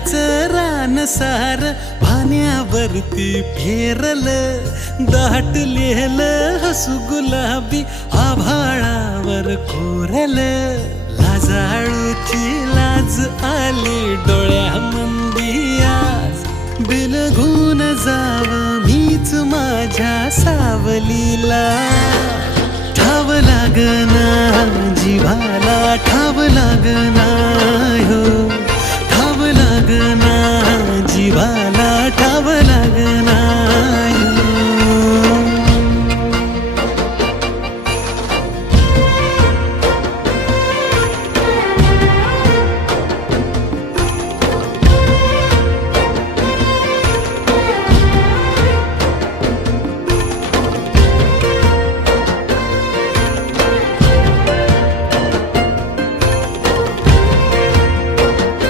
फुलाच रान सार पाण्यावरती फेरल, दाटलेलं हसू गुलाबी आभाळावर कोरल. लाजाळूची लाज आली डोळ्यामंदी आज, बिलगून जाव मीच माझ्या सावलीला. ठाव लागना जिव्हाला ठाव लागना हो.